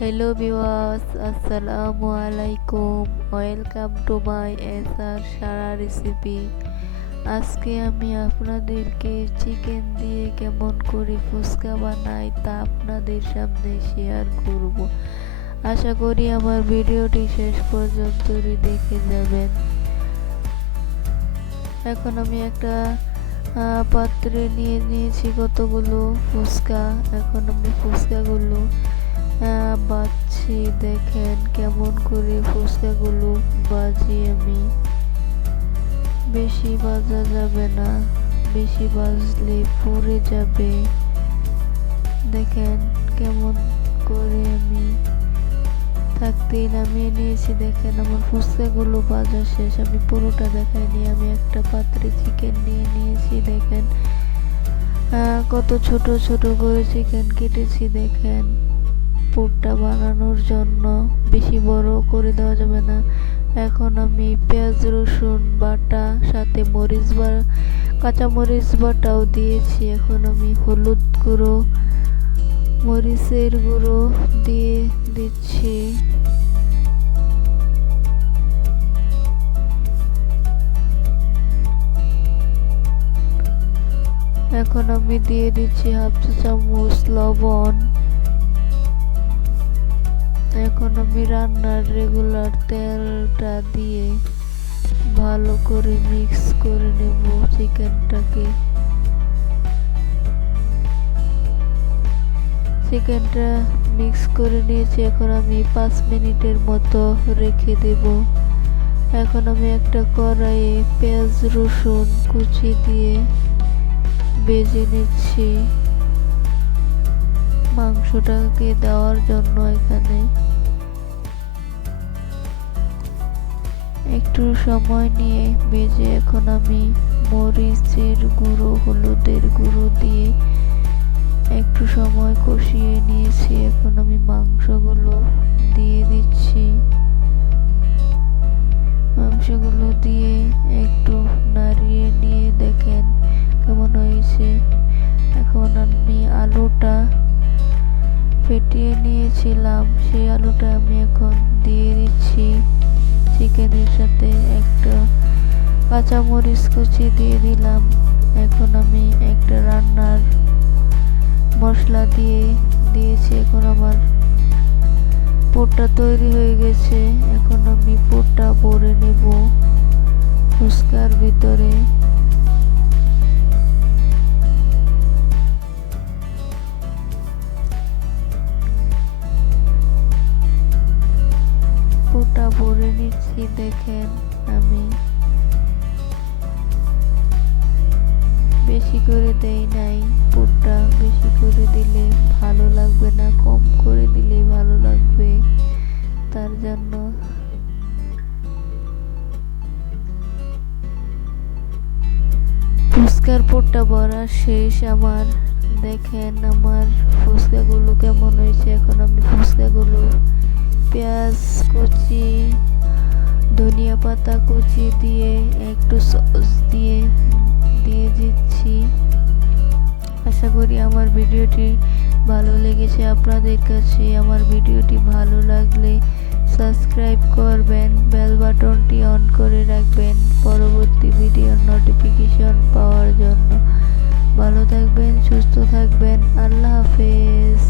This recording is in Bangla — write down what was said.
Hello viewers, আসসালামু আলাইকুম। Welcome to my SR Sara recipe. আজকে আমি আপনাদেরকে চিকেন দিয়ে কেমন করে ফুচকা বানাই তা আপনাদের সামনে শেয়ার করব। আশা করি আমার ভিডিওটি শেষ পর্যন্ত দেখে যাবেন। এখন আমি একটা পাত্রে নিয়েছি কতগুলো ফুচকা। এখন আমি ফুচকাগুলো বাজছি। দেখেন কেমন করে ফুচকাগুলো বাজি আমি। বেশি ভাজা যাবে না, বেশি ভাজলে পুড়ে যাবে। দেখেন কেমন করে আমি থাকতেই নামিয়ে নিয়েছি। দেখেন আমার ফুচকাগুলো ভাজা শেষ। আমি পুরোটা দেখাইনি। আমি একটা পাত্রে চিকেন নিয়ে নিয়েছি। দেখেন কত ছোট ছোট করে চিকেন কেটেছি। দেখেন পুরটা বানানোর জন্য বেশি বড় করে দেওয়া যাবে না। এখন আমি পেঁয়াজ রসুন বাটা সাথে কাঁচা মরিচ বাটাও দিয়েছি। এখন আমি হলুদ গুঁড়ো মরিচের গুঁড়ো দিয়ে দিচ্ছি। এখন আমি দিয়ে দিচ্ছি হাফ চা চামচ লবণ। এখন আমি রান্নার রেগুলার তেলটা দিয়ে ভালো করে মিক্স করে নেব চিকেনটা মিক্স করে নিয়েছি। এখন আমি 5 মিনিটের মতো রেখে দেব। এখন আমি একটা কড়াইয়ে পেঁয়াজ রসুন কুচি দিয়ে ভেজে নিচ্ছি মাংসটাকে দেওয়ার জন্য। এখানে একটু সময় নিয়ে ভেজে এখন আমি মরিচের গুঁড়ো হলুদের গুঁড়ো দিয়ে একটু সময় কষিয়ে নিয়েছি। এখন আমি মাংসগুলো দিয়ে দিচ্ছি। মাংসগুলো দিয়ে একটু নাড়িয়ে নিয়ে দেখেন কেমন হয়েছে। এখন আমি আলুটা ফেটিয়ে নিয়েছিলাম, সেই আলুটা আমি এখন দিয়ে দিচ্ছি চিকেনের সাথে। একটা কাঁচা মরিচ কুচি দিয়ে দিলাম। এখন আমি একটা রান্নার মশলা দিয়েছি। এখন আমার পুরটা তৈরি হয়ে গেছে। এখন আমি পুরটা ভরে নেব ফুচকার ভিতরে। পুরটা ভরে নিচ্ছি। দেখেন আমি বেশি করে দেই নাই। পুরটা বেশি করে দিলে ভালো লাগবে না, কম করে দিলেই ভালো লাগবে। তার জন্য ফুচকার পুরটা ভরা শেষ আমার। দেখেন আমার ফুচকাগুলো কেমন হয়েছে। এখন আমি ফুচকাগুলো পেঁয়াজ কুচি ধনিয়া পাতা কুচি দিয়ে একটু সস দিয়ে দিচ্ছি। আশা করি আমার ভিডিওটি ভালো লেগেছে আপনাদের কাছে। আমার ভিডিওটি ভালো লাগলে সাবস্ক্রাইব করবেন, বেল বাটনটি অন করে রাখবেন পরবর্তী ভিডিওর নোটিফিকেশন পাওয়ার জন্য। ভালো থাকবেন, সুস্থ থাকবেন। আল্লাহ হাফেজ।